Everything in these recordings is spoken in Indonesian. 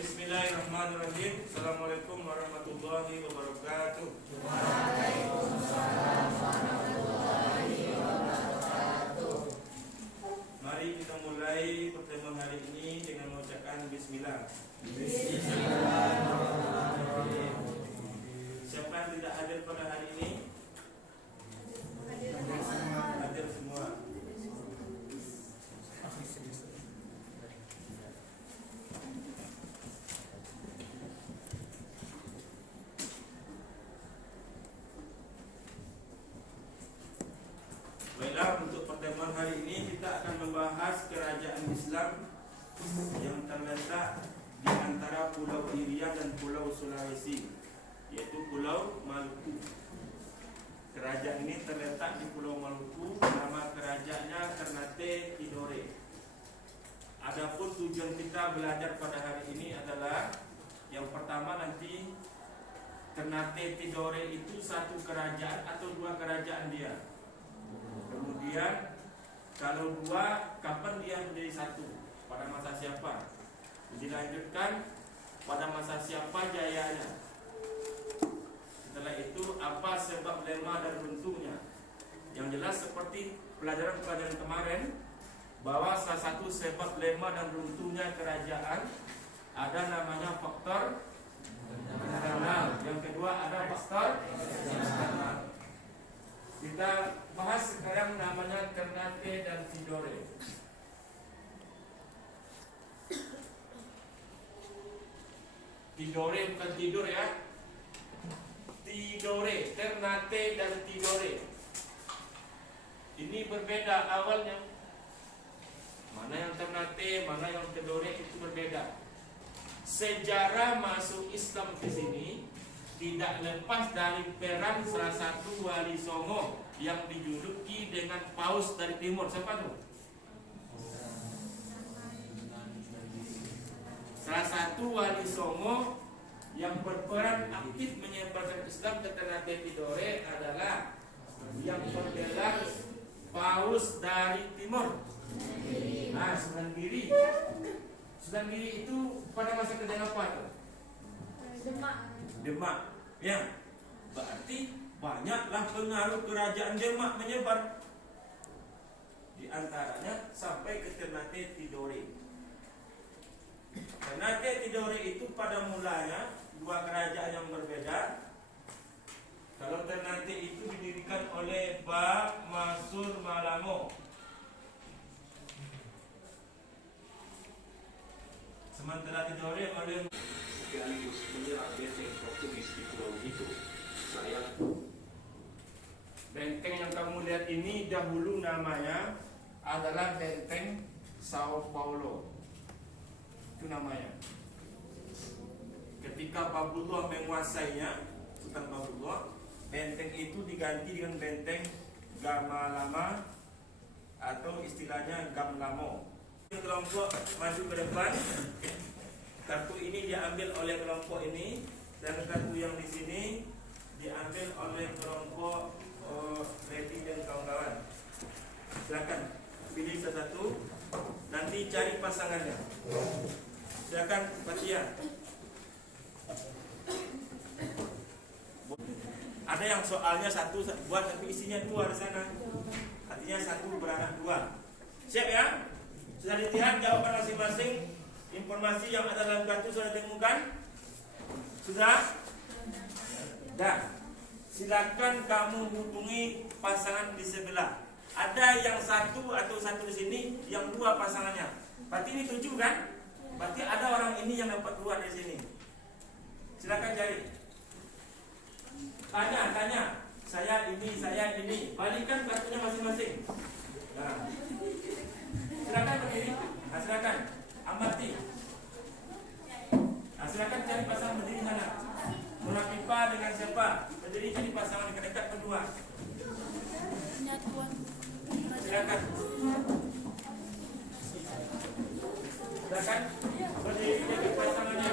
Bismillahirrahmanirrahim. Assalamualaikum warahmatullahi wabarakatuh. Waalaikumsalam warahmatullahi wabarakatuh. Mari kita mulai pertemuan hari ini dengan mengucapkan Bismillah. Bismillahirrahmanirrahim. Siapa yang tidak hadir pada hari ini? Hadir semua. Baiklah, untuk pertemuan hari ini kita akan membahas kerajaan Islam yang terletak di antara Pulau Irian dan Pulau Sulawesi, yaitu Pulau Maluku. Kerajaan ini terletak di Pulau Maluku. Nama kerajaannya Ternate Tidore. Adapun tujuan kita belajar pada hari ini adalah yang pertama, nanti Ternate Tidore itu satu kerajaan atau dua kerajaan dia. Kemudian kalau dua, kapan dia menjadi satu? Pada masa siapa? Dilanjutkan, pada masa siapa jayanya? Setelah itu, apa sebab lemah dan runtuhnya? Yang jelas seperti pelajaran-pelajaran kemarin, bahwa salah satu sebab lemah dan runtuhnya kerajaan ada namanya faktor internal. Yang kedua ada faktor eksternal. Kita bahas sekarang namanya Ternate dan Tidore. Tidore bukan tidur ya. Tidore, Ternate dan Tidore. Ini berbeda awalnya. Mana yang Ternate, mana yang Tidore itu berbeda. Sejarah masuk Islam ke sini tidak lepas dari peran salah satu wali songo yang dijuluki dengan Paus dari Timur. Siapa tuh? Salah satu wali songo yang berperan aktif menyebarkan Islam ke Ternate Tidore adalah yang bergelar Paus dari Timur. Nah, Sunan Giri. Sunan Giri itu pada masa kerajaan apa tuh? Demak, ya. Berarti banyaklah pengaruh kerajaan Demak menyebar. Di antaranya sampai ke Ternate Tidore. Ternate Tidore itu pada mulanya dua kerajaan yang berbeda. Kalau Ternate itu didirikan oleh Ba Mansur Malamo. Sementara Tidore oleh sekaligus menyerang benteng Portugis di pulau itu. Benteng yang kamu lihat ini dahulu namanya adalah Benteng Sao Paulo. Itu namanya. Ketika Babullah menguasainya, Sultan Babullah, benteng itu diganti dengan Benteng Gamalama atau istilahnya Gamlamo. Kelompok maju ke depan. Kartu ini diambil oleh kelompok ini, dan kartu yang di sini diambil oleh kelompok Reti dan kawan-kawan. Silakan pilih satu, nanti cari pasangannya. Silakan Fatia. Ada yang soalnya satu buat tapi isinya dua di sana. Artinya satu beranak dua. Siap ya? Sudah dilihat jawaban masing-masing? Informasi yang ada dalam kartu sudah ditemukan? Sudah? Dah. Silakan kamu hubungi pasangan di sebelah. Ada yang satu atau satu di sini, yang dua pasangannya. Berarti ini 7 kan? Berarti ada orang ini yang dapat 2 di sini. Silakan cari. Tanya. Saya ini. Balikan kartunya masing-masing. Nah. Silakan berdiri. Nah, silakan. Amati. Nah, silakan cari pasangan berdiri sana. Munafipa dengan siapa? Berdiri jadi pasangan dekat-dekat berdua. Silakan. Silakan berdiri jadi pasangannya.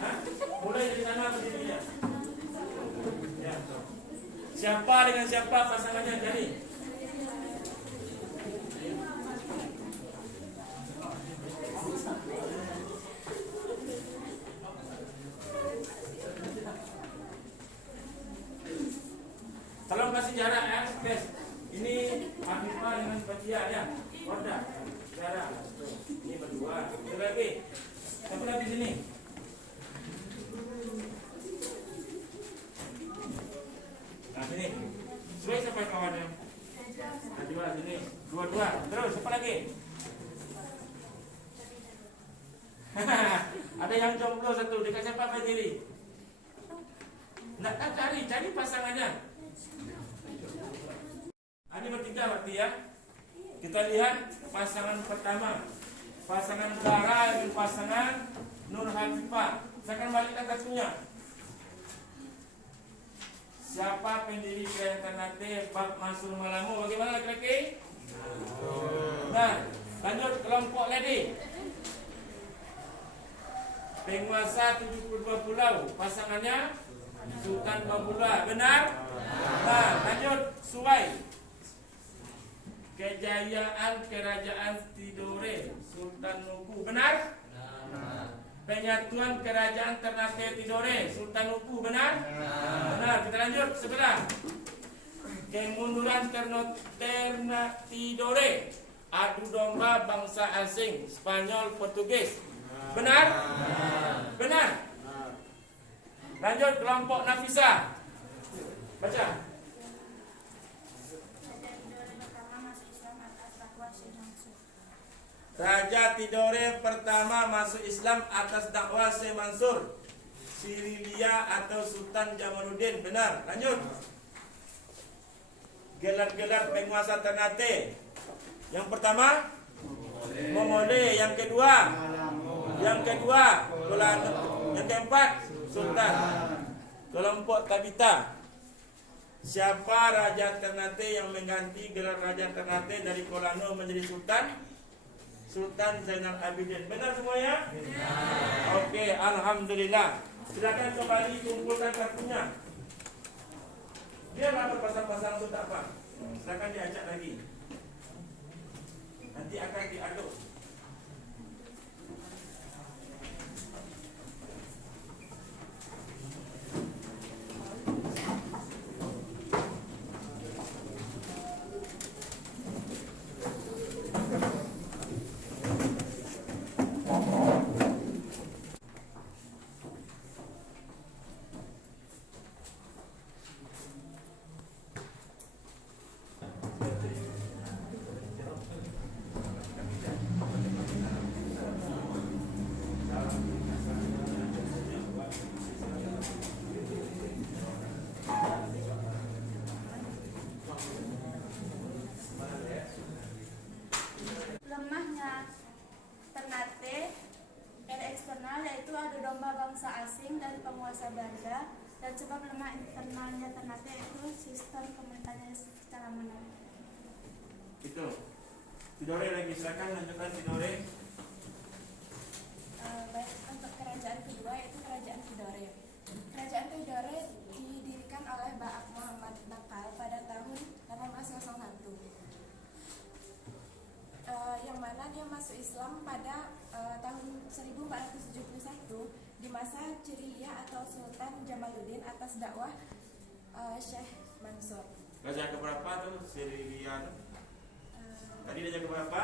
Hah? Mulai dari sana berdirinya. Ya. Siapa dengan siapa pasangannya jadi? sejarah ya, guys. Ini Afifah dengan Fathia ya. Wardah. Sejarah. Ini berdua. Satu lagi. Siapa lagi sini? Nah sini. Suai siapa kawannya? Dua sini. Dua. Terus siapa lagi? Ada yang jomblo satu. Dekat siapa berdiri? Nak cari pasangannya. Ini bertiga berarti ya. Kita lihat pasangan pertama. Pasangan Zara dan pasangan Nur Hafifah. Saya akan balikkan kartunya. Siapa pendiri Krajaan Ternate Bab Mansur Malamu? Bagaimana laki-laki? Nah, lanjut kelompok lady. Penguasa 72 pulau. Pasangannya Sultan Babula. Benar? Nah, lanjut Suwai. Kejayaan Kerajaan Tidore Sultan Nuku. Benar? Penyatuan Kerajaan Ternate Tidore Sultan Nuku. Benar? Benar. Kita lanjut sebelah. Kemunduran Ternate Tidore adu domba bangsa asing Spanyol Portugis. Benar? Benar. Lanjut kelompok Nafisa. Baca. Raja Tidore pertama masuk Islam atas dakwah Syekh Mansur Sirilia atau Sultan Jamaluddin. Benar. Lanjut. Gelar-gelar penguasa Ternate. Yang pertama Momole, yang kedua Kolano, yang keempat Sultan. Kelompok Tabita. Siapa Raja Ternate yang mengganti gelar Raja Ternate dari Kolano menjadi Sultan? Sultan Zainal Abidin. Benar semuanya? Oke, alhamdulillah. Silakan kembali kumpulkan kartunya. Biarlah berpasang-pasang itu tak apa. Silakan diacak lagi. Nanti akan diaduk. Lemahnya Ternate dari eksternal yaitu adu domba bangsa asing dan penguasa Belanda, dan sebab lemah internalnya Ternate itu sistem pemerintahnya secara menurut. Itu. Tidore lagi, silakan lanjutkan Tidore. Baik, untuk kerajaan kedua yaitu kerajaan Tidore. Kerajaan Tidore didirikan oleh Ba'ak Muhammad Bakal pada tahun 1801. Yang mana dia masuk Islam pada tahun 1471 di masa Ciriyah atau Sultan Jamaluddin atas dakwah Syekh Mansur. Raja keberapa tuh? Sirilia. Tadi raja keberapa?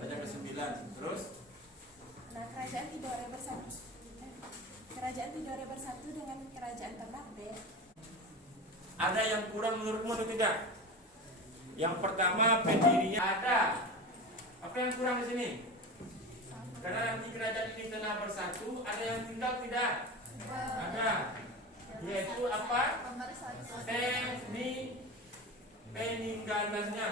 Raja ke-9. Terus? Nah, kerajaan Tidore bersatu dengan kerajaan Ternate. Ada yang kurang menurutmu atau tidak? Yang pertama pendirinya ada. Apa yang kurang di sini? Karena nanti kerajaan ini telah bersatu, ada yang tinggal tidak? Ada. Yaitu apa? Peninggalannya.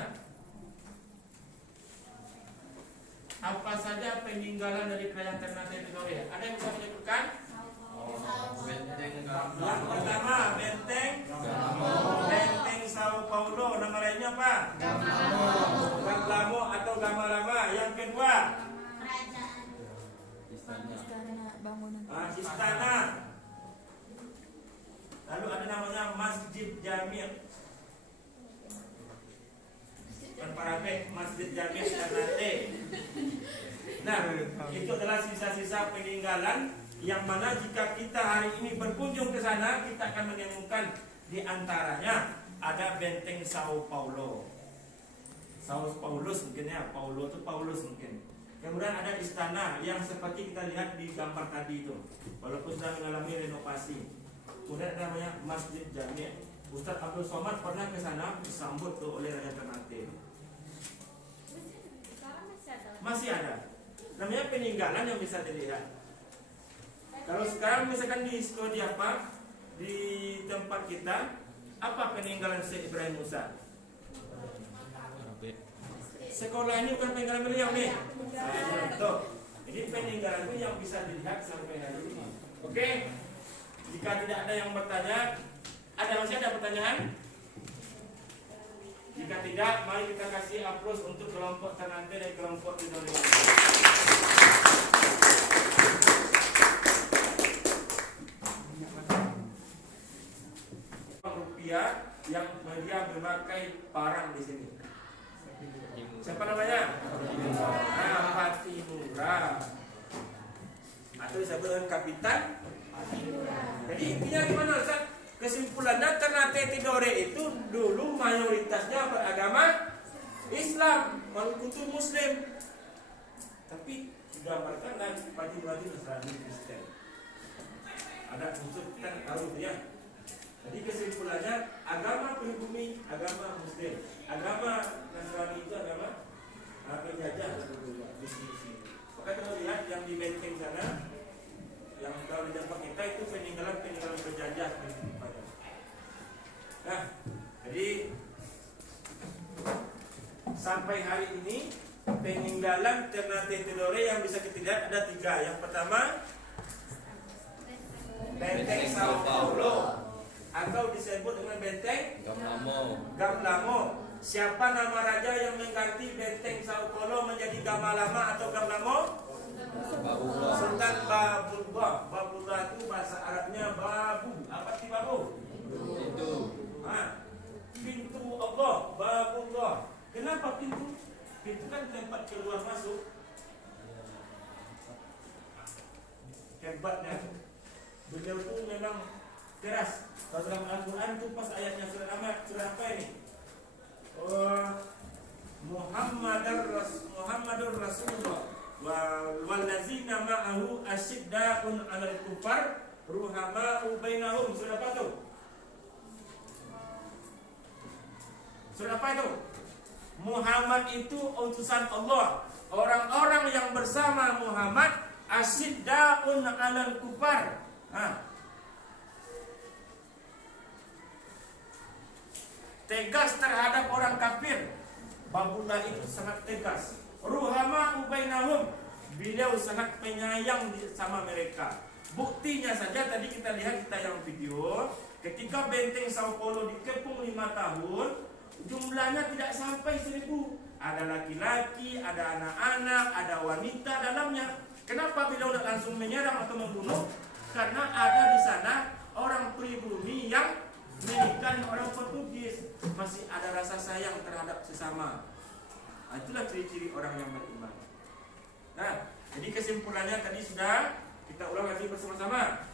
Apa saja peninggalan dari kerajaan Ternate Tidore? Ada yang bisa menyebutkan? Yang pertama Benteng Sao Paulo. Nama lainnya apa? Gaglamo atau Gamalama. Yang kedua Istana. Lalu ada namanya Masjid Jami'. Dan Parabek Masjid Jami' Ternate. Nah, itu adalah sisa-sisa peninggalan yang mana jika kita hari ini berkunjung ke sana, kita akan menemukan di antaranya ada benteng Sao Paulo. Sao Paulus mungkin ya, Paulo itu Paulus mungkin. Kemudian ada istana yang seperti kita lihat di gambar tadi itu, walaupun sudah mengalami renovasi. Kemudian ada namanya Masjid Jami'. Ustaz Abdul Somad pernah ke sana disambut tuh oleh Raja Ternate. Masih ada. Namanya peninggalan yang bisa dilihat. Kalau sekarang misalkan di apa di tempat kita, apa peninggalan Syekh Ibrahim Musa? Sekolah ini bukan peninggalan beliau nih. Tuh. Jadi peninggalan itu yang bisa dilihat sampai hari ini. Oke. Jika tidak ada yang bertanya, masih ada pertanyaan? Jika tidak, mari kita kasih aplaus untuk kelompok Ternate dan kelompok Tidore. Rupiah yang dia memakai barang di sini. Siapa namanya? Patimura. Atau disebut dengan Kapitan Patimura. Jadi intinya gimana Ustaz? Kesimpulannya Ternate Tidore itu dulu mayoritasnya beragama Islam, walaupun Muslim. Tapi digambarkan dan Patimura itu Nasrani Kristen. Ada unsur kita tahu ya. Jadi kesimpulannya agama pribumi, agama Muslim, agama Nasrani itu agama penjajah di sini. Maka kalau lihat yang di benteng sana, yang kalau di tempat kita itu peninggalan penjajah. Nah, jadi sampai hari ini peninggalan Ternate Tidore yang bisa kita lihat ada 3. Yang pertama benteng Sao Paulo, atau disebut dengan benteng Gamlamo. Siapa nama raja yang mengganti benteng Sao Paulo menjadi Gamalama atau Gamlamo? Sultan Babullah. Babullah itu bahasa Arabnya babu. Apa sih babu? Pintu Allah, Babullah. Kenapa pintu? Pintu kan tempat keluar masuk. Hebatnya beliau itu memang keras. Kalau dalam Al-Quran itu pas ayatnya surah apa ini? Muhammadur Rasulullah wallazina ma'ahu asyidda'un 'alal kufar ruhama'u bainahum. Surah apa itu? Surah apa itu? Muhammad itu utusan Allah. Orang-orang yang bersama Muhammad asyidda'un 'alal kufar. Tegas terhadap orang kafir. Babullah itu sangat tegas. Ruhama ubainahum. Beliau sangat penyayang sama mereka. Buktinya saja tadi kita lihat di tayangan video, ketika benteng Sao Paulo dikepung 5 tahun, jumlahnya tidak sampai 1000. Ada laki-laki, ada anak-anak, ada wanita dalamnya. Kenapa beliau tidak langsung menyerang atau membunuh? Karena ada di sana orang pribumi yang menikahi orang Portugis, masih ada rasa sayang terhadap sesama. Itulah ciri-ciri orang yang beriman. Nah, jadi kesimpulannya tadi sudah kita ulang lagi bersama-sama.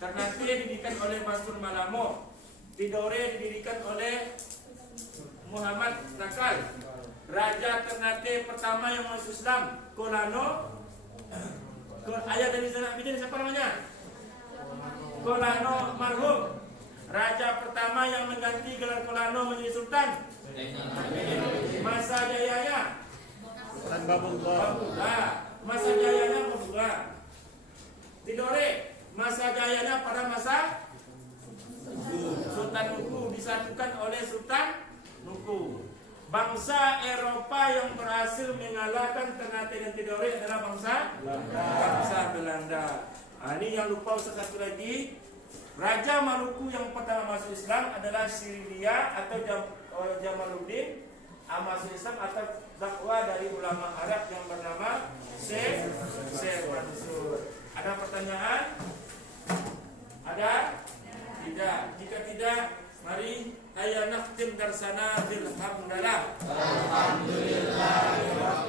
Ternate didirikan oleh Mastur Malamo, Tidore didirikan oleh Muhammad Nakal. Raja Ternate pertama yang masuk Islam, Kolano. Ayah dari Zanak Bidin siapa namanya? Kolano marhum. Raja pertama yang mengganti gelar Kolano menjadi sultan. Masa jayanya Sultan Babullah. Masa jayanya Babullah. Tidore, masa jayanya pada masa Sultan Nuku, disatukan oleh Sultan Nuku. Bangsa Eropa yang berhasil mengalahkan Ternate dan Tidore adalah bangsa Belanda. Ini yang lupa satu lagi. Raja Maluku yang pertama masuk Islam adalah Syria atau Jamaluddin masuk Islam atas dakwah dari ulama Arab yang bernama Syekh Mansur. Ada pertanyaan? Ada? Tidak. Jika tidak, mari hayya nakhtim darsana bil hamdalah. Alhamdulillah.